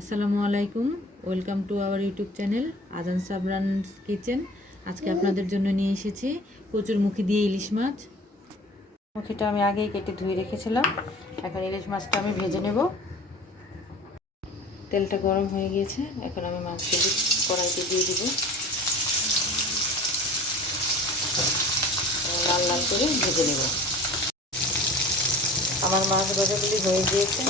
আসসালামু আলাইকুম। Welcome to our YouTube channel আজান সাবরানস কিচেন। আজকে আপনাদের জন্য নিয়ে এসেছি কচুরমুখী দিয়ে ইলিশ মাছ। মুখিটা আমি আগেই কেটে ধুয়ে রেখেছিলাম। এখন ইলিশ মাছটা আমি ভেজে নেব। তেলটা গরম হয়ে গিয়েছে, এখন আমি মাছগুলি কড়াইতে দিয়ে দিব। লাল লাল করে ভেজে নেব। আমার মাছ ভাজাগুলি হয়ে গিয়েছে।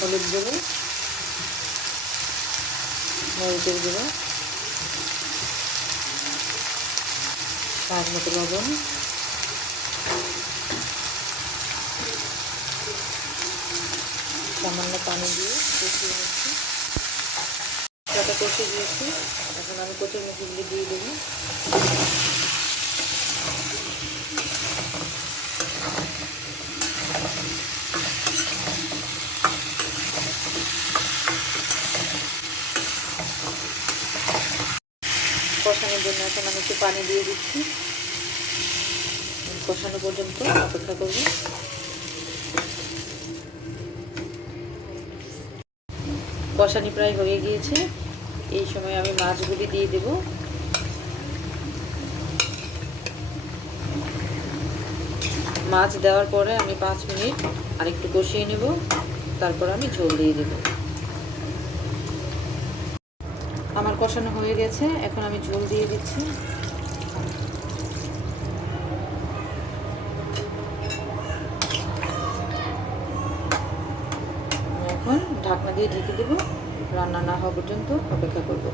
হলুদ গুঁড়ো, মরিচের গুঁড়ো, স্বাদ মতো লবণ, সামান্য পানি দিয়ে কষিয়ে নিচ্ছি। মশলাটা কষিয়ে দিয়েছি, এখন আমি কচুরমুখিগুলি দিয়ে দেবো। কষানোর জন্য এখন আমি একটু পানি দিয়ে দিচ্ছি। কষানো পর্যন্ত অপেক্ষা করব। কষানি প্রায় হয়ে গিয়েছে, এই সময় আমি মাছগুলি দিয়ে দেব। মাছ দেওয়ার পরে আমি 5 মিনিট আরেকটু কষিয়ে নেব, তারপর আমি ঝোল দিয়ে দেব। আমার কষানো হয়ে গেছে, এখন আমি ঝোল দিয়ে দিচ্ছি। এখন ঢাকনা দিয়ে ঢেকে দেব, রান্না না হওয়া পর্যন্ত অপেক্ষা করব।